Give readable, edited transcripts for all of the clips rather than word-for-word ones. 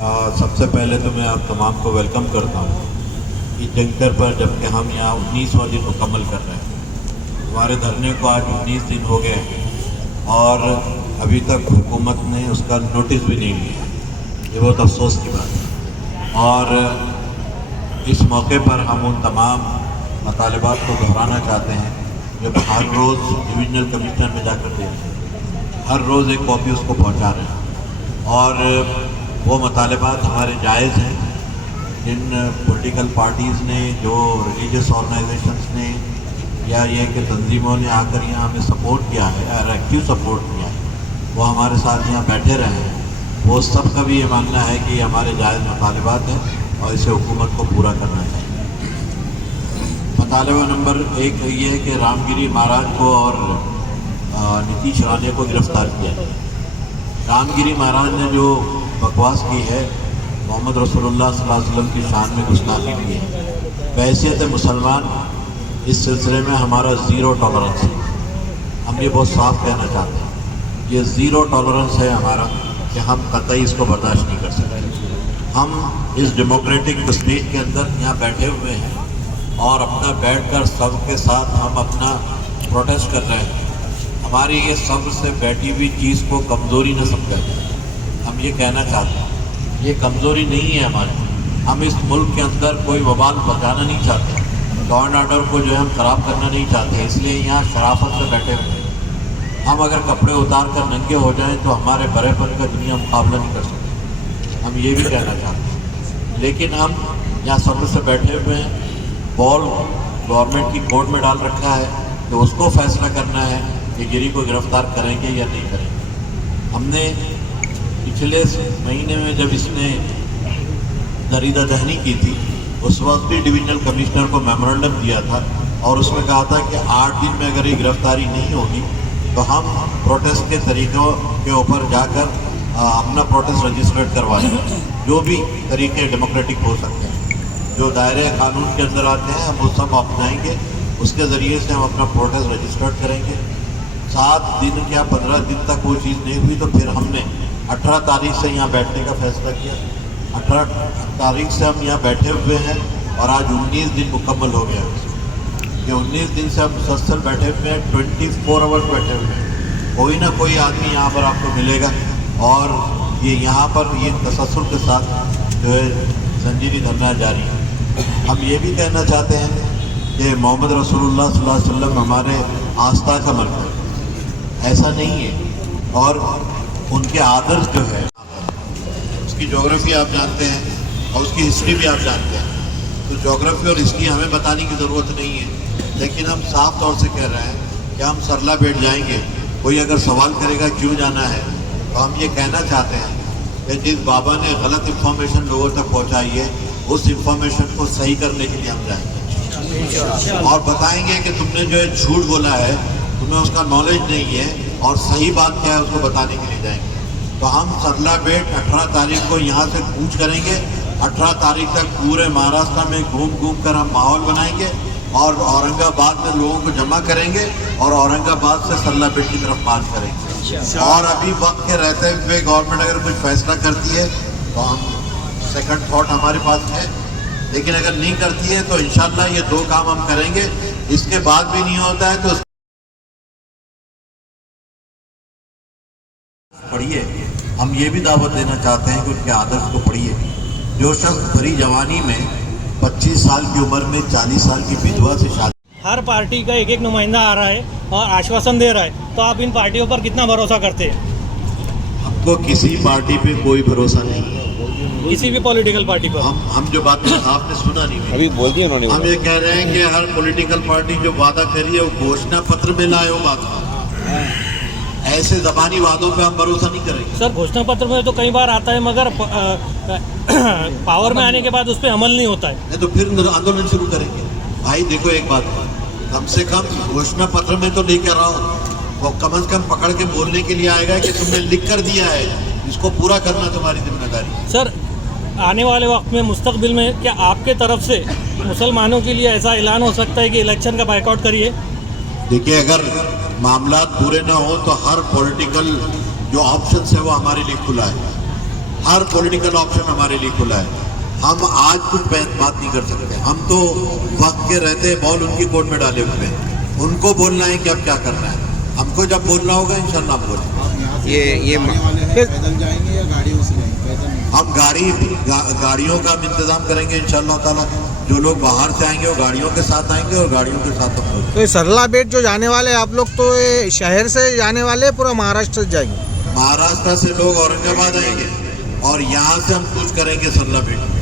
سب سے پہلے تو میں آپ تمام کو ویلکم کرتا ہوں کہ جنکر پر جب کہ ہم یہاں 19واں دن مکمل کر رہے ہیں. ہمارے دھرنے کو آج 19 دن ہو گئے اور ابھی تک حکومت نے اس کا نوٹس بھی نہیں لیا. یہ بہت افسوس کی بات ہے. اور اس موقع پر ہم ان تمام مطالبات کو دہرانا چاہتے ہیں جب ہر روز ڈویژنل کمشنر میں جا کر دیتے ہیں, ہر روز ایک کاپی اس کو پہنچا رہے ہیں. اور وہ مطالبات ہمارے جائز ہیں. جن پولیٹیکل پارٹیز نے, جو ریلیجیس آرگنائزیشنز نے, یا یہ کہ تنظیموں نے آ کر یہاں ہمیں سپورٹ کیا ہے اور ایکٹیو سپورٹ کیا ہے, وہ ہمارے ساتھ یہاں بیٹھے رہے ہیں. وہ سب کا بھی یہ ماننا ہے کہ یہ ہمارے جائز مطالبات ہیں اور اسے حکومت کو پورا کرنا چاہیے. مطالبہ نمبر 1 یہ ہے کہ رام گری مہاراج کو اور نتیش رانے کو گرفتار کیا ہے. رام گری مہاراج نے جو بکواس کی ہے, محمد رسول اللہ صلی اللہ علیہ وسلم کی شان میں گستاخی کی ہے, بحیثیت مسلمان اس سلسلے میں ہمارا زیرو ٹالرنس ہے. ہم یہ بہت صاف کہنا چاہتے ہیں, یہ زیرو ٹالرنس ہے ہمارا کہ ہم قطعی اس کو برداشت نہیں کر سکتے. ہم اس ڈیموکریٹک اسٹیج کے اندر یہاں بیٹھے ہوئے ہیں اور اپنا بیٹھ کر سب کے ساتھ ہم اپنا پروٹیسٹ کر رہے ہیں. ہماری یہ صبر سے بیٹھی ہوئی چیز کو کمزوری نہ سمجھا جائے. ہم یہ کہنا چاہتے ہیں یہ کمزوری نہیں ہے ہماری. ہم اس ملک کے اندر کوئی وبال بچانا نہیں چاہتے, لا اینڈ آرڈر کو جو ہے ہم خراب کرنا نہیں چاہتے, اس لیے یہاں شرافت سے بیٹھے ہوئے ہیں. ہم اگر کپڑے اتار کر ننگے ہو جائیں تو ہمارے بڑے پن کا دنیا مقابلہ نہیں کر سکتی. ہم یہ بھی کہنا چاہتے ہیں, لیکن ہم یہاں صبر سے بیٹھے ہوئے ہیں. بال گورنمنٹ کی کورٹ میں ڈال رکھا ہے کہ اس کو فیصلہ کرنا ہے کہ گری کو گرفتار کریں گے یا نہیں کریں گے. ہم نے پچھلے مہینے میں جب اس نے دریدہ دہنی کی تھی, اس وقت بھی ڈویژنل کمشنر کو میمورنڈم دیا تھا اور اس میں کہا تھا کہ 8 دن میں اگر یہ گرفتاری نہیں ہوگی تو ہم پروٹیسٹ کے طریقوں کے اوپر جا کر اپنا پروٹیسٹ رجسٹرڈ کروائیں گے. جو بھی طریقے ڈیموکریٹک ہو سکتے ہیں, جو دائرے قانون کے اندر آتے ہیں, ہم وہ سب اپنائیں گے. اس کے ذریعے سے ہم اپنا پروٹیسٹ رجسٹرڈ کریں گے. 7 دن یا 15 دن تک وہ چیز نہیں ہوئی تو پھر ہم نے 18 تاریخ سے یہاں بیٹھنے کا فیصلہ کیا. 18 تاریخ سے ہم یہاں بیٹھے ہوئے ہیں اور آج 19 دن مکمل ہو گیا. یہ 19 دن سے ہم مسلسل بیٹھے ہوئے ہیں, 24 آورس بیٹھے ہوئے ہیں. کوئی نہ کوئی آدمی یہاں پر آپ کو ملے گا اور یہ یہاں پر یہ تسلسل کے ساتھ جو ہے زنجیری دھرنا جاری ہے. ہم یہ بھی کہنا چاہتے ہیں کہ محمد رسول اللہ صلی اللہ علیہ وسلم ہمارے آستھا کا مرکز ہے, ایسا نہیں ہے. اور ان کے آدرش جو ہے, اس کی جغرافی آپ جانتے ہیں اور اس کی ہسٹری بھی آپ جانتے ہیں. تو جغرافی اور ہسٹری ہمیں بتانے کی ضرورت نہیں ہے, لیکن ہم صاف طور سے کہہ رہے ہیں کہ ہم سرلا بیٹھ جائیں گے. کوئی اگر سوال کرے گا کیوں جانا ہے, تو ہم یہ کہنا چاہتے ہیں کہ جس بابا نے غلط انفارمیشن لوگوں تک پہنچائی ہے, اس انفارمیشن کو صحیح کرنے کے لیے ہم جائیں گے اور بتائیں گے کہ تم نے جو ہے جھوٹ بولا ہے, تمہیں اس کا نالج نہیں ہے, اور صحیح بات کیا ہے اس کو بتانے کے لیے جائیں گے. تو ہم سرلا بیٹ 18 تاریخ کو یہاں سے کوچ کریں گے. 18 تاریخ تک پورے مہاراشٹر میں گھوم کر ہم ماحول بنائیں گے اور اورنگ آباد میں لوگوں کو جمع کریں گے اور اورنگ آباد سے سرلا بیٹ کی طرف مارچ کریں گے. اور ابھی وقت کے رہتے ہوئے گورنمنٹ اگر کچھ فیصلہ کرتی ہے تو ہم سیکنڈ تھاٹ ہمارے پاس ہے, لیکن اگر نہیں کرتی ہے تو انشاءاللہ یہ 2 کام ہم کریں گے. اس کے بعد بھی نہیں ہوتا ہے تو پڑھیے. ہم یہ بھی دعوت دینا چاہتے ہیں کہ ان کے آدرش کو پڑھیے. جو شخص بھری جوانی میں 25 سال کی عمر میں 40 سال کی بدوا سے شادی, ہر پارٹی کا ایک نمائندہ آ رہا ہے اور آشواسن دے رہا ہے, تو آپ ان پارٹیوں پر کتنا بھروسہ کرتے ہیں؟ ہم کو کسی پارٹی پہ کوئی بھروسہ نہیں ہے, کسی بھی پولیٹیکل پارٹی پر. ہم جو بات آپ نے سنا نہیں, ابھی بول دیا انہوں نے. ہم یہ کہہ رہے ہیں کہ ہر پولیٹیکل پارٹی جو وعدہ کری ہے وہ گھوشنا پتر میں لائے ہو بات. ایسے زبانی وعدوں پہ ہم بھروسہ نہیں کریں گے. سر گھوشنا پتر میں تو کئی بار آتا ہے مگر پاور میں آنے کے بعد اس پہ عمل نہیں ہوتا ہے. نہیں تو پھر آندولن شروع کریں گے. بھائی دیکھو ایک بات, کم سے کم گھوشنا پتر میں تو نہیں کر رہا ہوں, وہ کم از کم پکڑ کے بولنے کے لیے آئے گا کہ تم نے لکھ کر دیا ہے, اس کو پورا کرنا تمہاری ذمہ داری. سر آنے والے وقت میں مستقبل میں کیا آپ کے طرف سے مسلمانوں کے لیے ایسا اعلان ہو سکتا ہے کہ الیکشن کا بائیکاٹ کریے؟ دیکھیے اگر معاملات پورے نہ ہوں تو ہر پولیٹیکل جو آپشنس ہے وہ ہمارے لیے کھلا ہے. हर पॉलिटिकल ऑप्शन हमारे लिए खुला है। हम आज कुछ बात नहीं कर सकते, हम तो वक्त के रहते बॉल उनकी कोर्ट में डाले हुए हैं, उनको बोलना है कि अब क्या करना है। हमको जब बोलना होगा इंशाल्लाह हम बोलेंगे। ये पैदल जाएंगे या गाड़ियों से जाएंगे? पैदल हम गाड़ियों का हम इंतजाम करेंगे इंशाल्लाह ताला। जो लोग बाहर से आएंगे वो गाड़ियों के साथ आएंगे और गाड़ियों के साथ हम लोग। तो ये सरला बेट जो जाने वाले आप लोग, तो ये शहर से जाने वाले पूरा महाराष्ट्र से जाएंगे? महाराष्ट्र से लोग औरंगाबाद आएंगे और यहाँ से हम कुछ करेंगे सरला बेट में।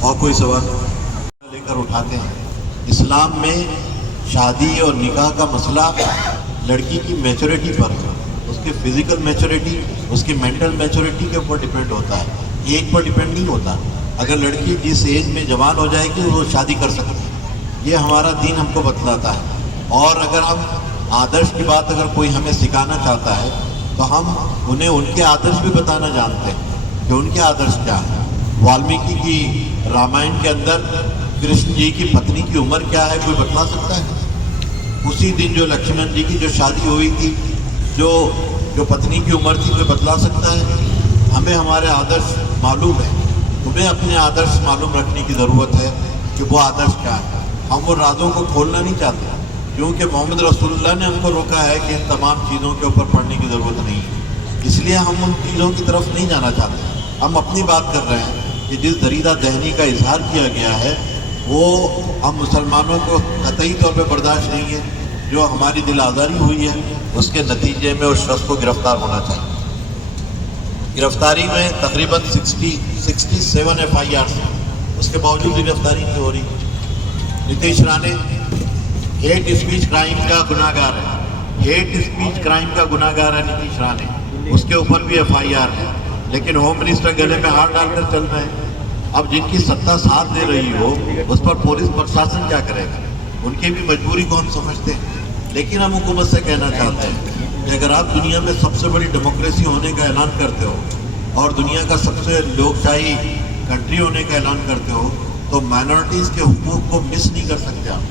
और कोई सवाल लेकर उठाते हैं। इस्लाम में शादी और निकाह का मसला लड़की की मैच्योरिटी पर है, उसके फिजिकल मैच्योरिटी, उसकी मेंटल मैच्योरिटी के ऊपर डिपेंड होता है, एज पर डिपेंड नहीं होता। अगर लड़की जिस एज में जवान हो जाएगी वो शादी कर सकती है, ये हमारा दीन हमको बतलाता है। और अगर हम आदर्श की बात अगर कोई हमें सिखाना चाहता है तो हम उन्हें उनके आदर्श भी बताना जानते हैं कि उनके आदर्श क्या है। वाल्मीकि की रामायण के अंदर कृष्ण जी की पत्नी की उम्र क्या है, कोई बता सकता है? उसी दिन जो लक्ष्मण जी की जो शादी हुई थी, जो पत्नी की उम्र थी, कोई बतला सकता है? हमें हमारे आदर्श मालूम है, तुम्हें अपने आदर्श मालूम रखने की ज़रूरत है कि वो आदर्श क्या है। हम वो राजों को खोलना नहीं चाहते, क्योंकि मोहम्मद रसूलुल्लाह ने हमको रोका है कि इन तमाम चीज़ों के ऊपर पढ़ने की ज़रूरत नहीं है, इसलिए हम उन चीज़ों की तरफ नहीं जाना चाहते। हम अपनी बात कर रहे हैं कि जिस दरीदा दहनी का इजहार किया गया है वो हम मुसलमानों को कतई तौर पे बर्दाश्त नहीं है। जो हमारी दिल आज़ारी हुई है उसके नतीजे में उस शख्स को गिरफ्तार होना चाहिए। गिरफ्तारी में तकरीबन 67 FIR हैं, उसके बावजूद भी गिरफ्तारी नहीं हो रही। Nitish Rane hate speech crime का गुनाहगार है, हेट स्पीच क्राइम का गुनाहगार है नीतीश राणे, उसके ऊपर भी FIR है, लेकिन होम मिनिस्टर गले में हाथ डालकर चल रहे हैं। अब जिनकी सत्ता साथ दे रही हो उस पर पुलिस प्रशासन क्या करेगा? उनकी भी मजबूरी को हम समझते हैं, लेकिन हम हुकूमत से कहना चाहते हैं कि अगर आप दुनिया में सबसे बड़ी डेमोक्रेसी होने का ऐलान करते हो और दुनिया का सबसे लोकशाही कंट्री होने का ऐलान करते हो तो माइनॉरिटीज़ के हुकूक को मिस नहीं कर सकते आप।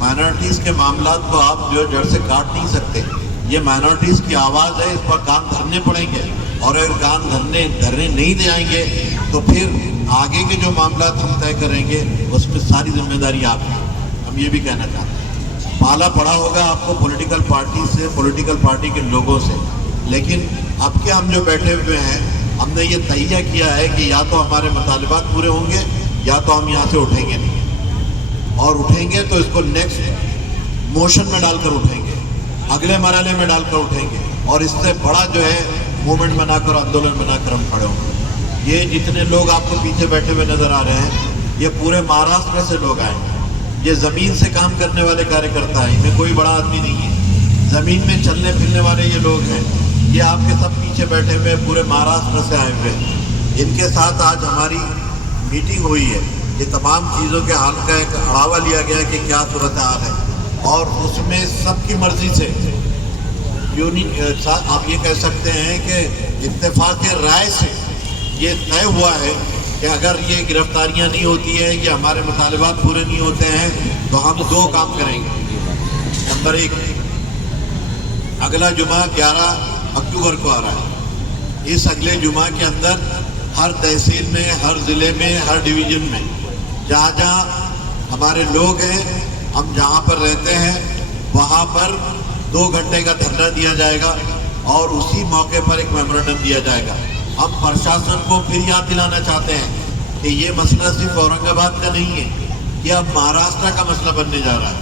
माइनॉरिटीज़ के मामलात को आप जो जड़ से काट नहीं सकते। ये माइनॉरिटीज़ की आवाज़ है, इस पर कान धरने पड़ेंगे, और अगर कान धरने नहीं दे आएंगे तो फिर आगे के जो मामला हम तय करेंगे उसमें सारी जिम्मेदारी आपकी। हम ये भी कहना चाहते हैं, पाला पड़ा होगा आपको पॉलिटिकल पार्टी से, पॉलिटिकल पार्टी के लोगों से, लेकिन अब के हम जो बैठे हुए हैं हमने ये तय किया है कि या तो हमारे मुतालिबात पूरे होंगे या तो हम यहाँ से उठेंगे नहीं, और उठेंगे तो इसको नेक्स्ट मोशन में डालकर उठेंगे, अगले मरहले में डालकर उठेंगे, और इससे बड़ा जो है मूवमेंट बनाकर, आंदोलन बनाकर हम खड़े होंगे। ये जितने लोग आपको पीछे बैठे हुए नजर आ रहे हैं ये पूरे महाराष्ट्र से लोग आए हैं। ये ज़मीन से काम करने वाले कार्यकर्ता हैं, इनमें कोई बड़ा आदमी नहीं है, ज़मीन में चलने फिरने वाले ये लोग हैं। ये आपके सब पीछे बैठे हुए पूरे महाराष्ट्र से आए हुए हैं। इनके साथ आज हमारी मीटिंग हुई है, ये तमाम चीज़ों के हाल का एक अड़ावा लिया गया है कि क्या सूरत हाल है, और उसमें सबकी मर्जी से आप ये कह सकते हैं कि इत्तेफाक राय से ये तय हुआ है कि अगर ये गिरफ्तारियां नहीं होती है, ये हमारे मुतालिबात पूरे नहीं होते हैं, तो हम दो काम करेंगे। नंबर 1, अगला जुमा 11 अक्टूबर को आ रहा है। इस अगले जुमा के अंदर हर तहसील में, हर ज़िले में, हर डिवीज़न में जहाँ जहाँ हमारे लोग हैं, हम जहाँ पर रहते हैं वहाँ पर 2 घंटे का धरना दिया जाएगा और उसी मौके पर एक मेमोरेंडम दिया जाएगा। हम प्रशासन को फिर याद दिलाना चाहते हैं कि ये मसला सिर्फ औरंगाबाद का नहीं है, ये अब महाराष्ट्र का मसला बनने जा रहा है,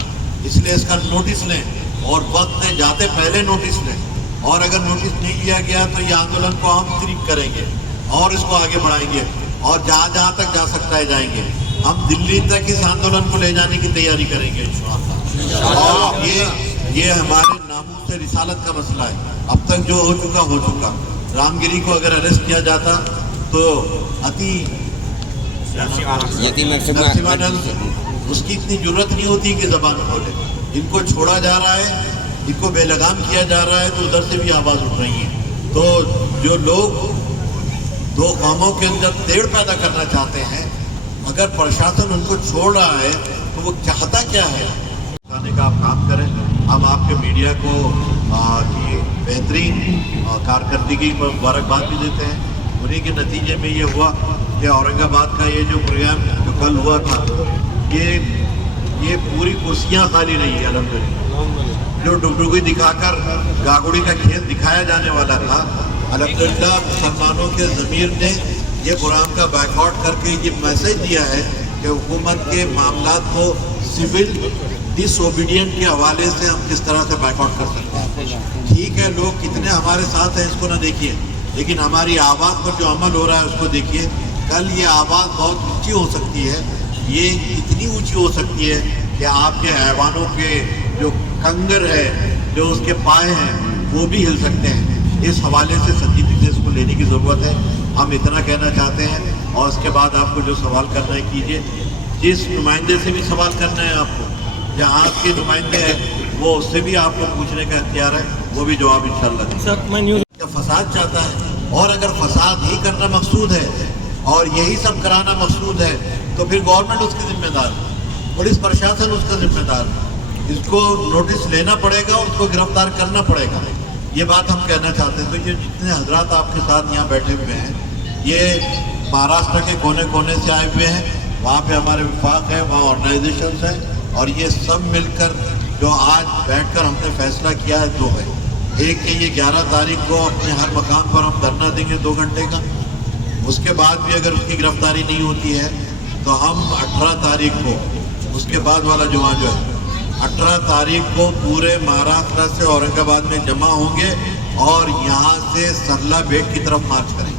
इसलिए इसका नोटिस लें और वक्त जाते पहले नोटिस लें, और अगर नोटिस नहीं लिया गया तो ये आंदोलन को हम तीव्र करेंगे और इसको आगे बढ़ाएंगे और जहाँ जहाँ तक जा सकता है जाएंगे। हम दिल्ली तक इस आंदोलन को ले जाने की तैयारी करेंगे इंशाअल्लाह। और ये हमारे नामूस से रिसालत का मसला है। अब तक जो हो चुका। रामगिरी को अगर अरेस्ट किया जाता तो नरसिम्हानंद उसकी इतनी जरूरत नहीं होती कि जबान खोले। इनको छोड़ा जा रहा है, इनको बेलगाम किया जा रहा है, तो उधर से भी आवाज़ उठ रही है। तो जो लोग 2 कौमों के अंदर तेड़ पैदा करना चाहते हैं, अगर प्रशासन उनको छोड़ रहा है तो वो चाहता क्या है? खाने का आप काम करें। हम आपके मीडिया को की बेहतरीन कारकर्दगी पर मुबारकबाद भी देते हैं। उन्हीं के नतीजे में ये हुआ कि औरंगाबाद का ये जो प्रोग्राम जो कल हुआ था, ये पूरी कुर्सियाँ खाली रही है अल्हम्दुलिल्लाह। जो डुगडुगी दिखाकर गागुड़ी का खेल दिखाया जाने वाला था, अल्हम्दुलिल्लाह मुसलमानों के ज़मीर ने ये प्रोग्राम का बायकॉट करके ये मैसेज दिया है कि हुकूमत के मामलात को सिविल डिसओबीडियंट के हवाले से हम किस तरह से बायकॉट कर सकते हैं। ठीक है, लोग कितने हमारे साथ हैं इसको ना देखिए, लेकिन हमारी आवाज़ पर जो अमल हो रहा है उसको देखिए। कल ये आवाज़ बहुत ऊंची हो सकती है, ये इतनी ऊंची हो सकती है कि आपके हैवानों के जो कंगर है, जो उसके पाए हैं, वो भी हिल सकते हैं। इस हवाले से संजीदगी से इसको लेने की ज़रूरत है। हम इतना कहना चाहते हैं और उसके बाद आपको जो सवाल करना है कीजिए। जिस नुमाइंदे से भी सवाल करना है आपको, जहाँ के नुमाइंदे हैं वो उससे भी आपको पूछने का इख्तियार है, वो भी जवाब इंशाल्लाह देंगे। सर मैं न्यूज़ क्या फसाद चाहता है, और अगर फसाद ही करना मकसूद है और यही सब कराना मकसूद है तो फिर गवर्नमेंट उसकी जिम्मेदार है, पुलिस प्रशासन उसका जिम्मेदार है। इसको नोटिस लेना पड़ेगा, उसको गिरफ्तार करना पड़ेगा। ये बात हम कहना चाहते हैं। तो ये जितने हजरात आपके साथ यहाँ बैठे हुए हैं, ये महाराष्ट्र के कोने कोने से आए हुए हैं। वहाँ पे हमारे विफाक है, वहाँ ऑर्गेनाइजेशंस हैं, और ये सब मिलकर जो आज बैठकर हमने फैसला किया है दो है। एक कि ये 11 तारीख को अपने हर मकाम पर हम धरना देंगे 2 घंटे का। उसके बाद भी अगर उसकी गिरफ्तारी नहीं होती है तो हम 18 तारीख को, उसके बाद वाला जुमा जो है 18 तारीख को पूरे महाराष्ट्र से औरंगाबाद में जमा होंगे और यहाँ से सरला बेट की तरफ मार्च करेंगे।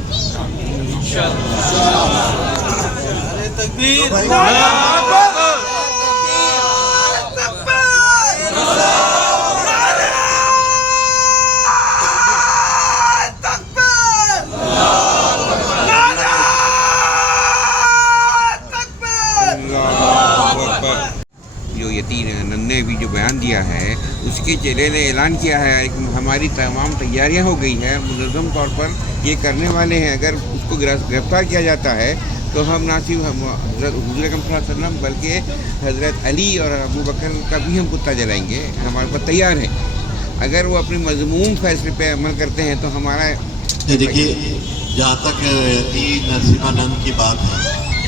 जो यतीन नन्हे भी जो बयान दिया है, उसके चेले ने ऐलान किया है कि हमारी तमाम तैयारियां हो गई है, मुनज़्ज़म तौर पर ये करने वाले हैं। अगर उसको गिरफ्तार किया जाता है तो हम ना सिर्फ हज़रत हुज़ूर अकरम सल्लल्लाहु अलैहि वसल्लम बल्कि हज़रत अली और अबू बकर का भी हम कुत्ता जलाएंगे। हमारे पास तैयार है। अगर वो अपने मज़मूम फैसले पे अमल करते हैं तो हमारा देखिए, जहाँ तक नरसिम्हानंद की बात है,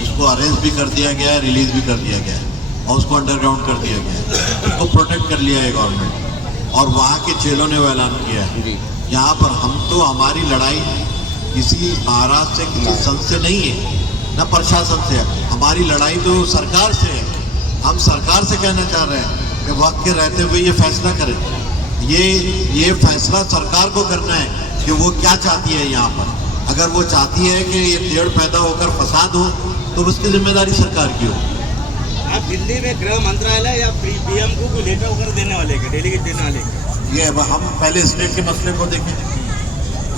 उसको अरेस्ट भी कर दिया गया है, रिलीज़ भी कर दिया गया है और उसको अंडरग्राउंड कर दिया गया है। उसको प्रोटेक्ट कर लिया है गवर्नमेंट, और वहाँ के चेलों ने वो ऐलान किया है। यहाँ पर हम तो, हमारी लड़ाई किसी महाराज से, किसी संत से नहीं है, न प्रशासन से। हमारी लड़ाई तो सरकार से है। हम सरकार से कहना चाह रहे हैं कि वक्त के रहते हुए ये फैसला करें। ये फैसला सरकार को करना है कि वो क्या चाहती है यहाँ पर। अगर वो चाहती है कि ये टेढ़ पैदा होकर फसाद हो तो उसकी जिम्मेदारी सरकार की हो। आप दिल्ली में गृह मंत्रालय या पीएम को लेटर वगैरह देने वाले हैं, डेलीगेट देने वाले हैं? ये हम पहले स्टेट के मसले को देखें।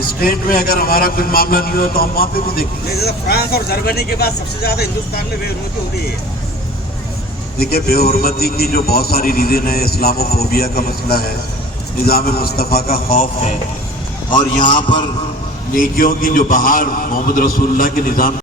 स्टेट में अगर हमारा कोई मामला नहीं हो तो हम वहाँ पे भी देखें। जैसे फ्रांस और जर्मनी के बाद सबसे ज़्यादा हिंदुस्तान में बेहुरमती हो रही है। देखिए, बेहुरमती की जो बहुत सारी रीज़न है, इस्लामोफोबिया का मसला है, निज़ाम मुस्तफ़ा का खौफ है, और यहाँ पर नेकियों की जो बहार मोहम्मद रसूलुल्लाह के निज़ाम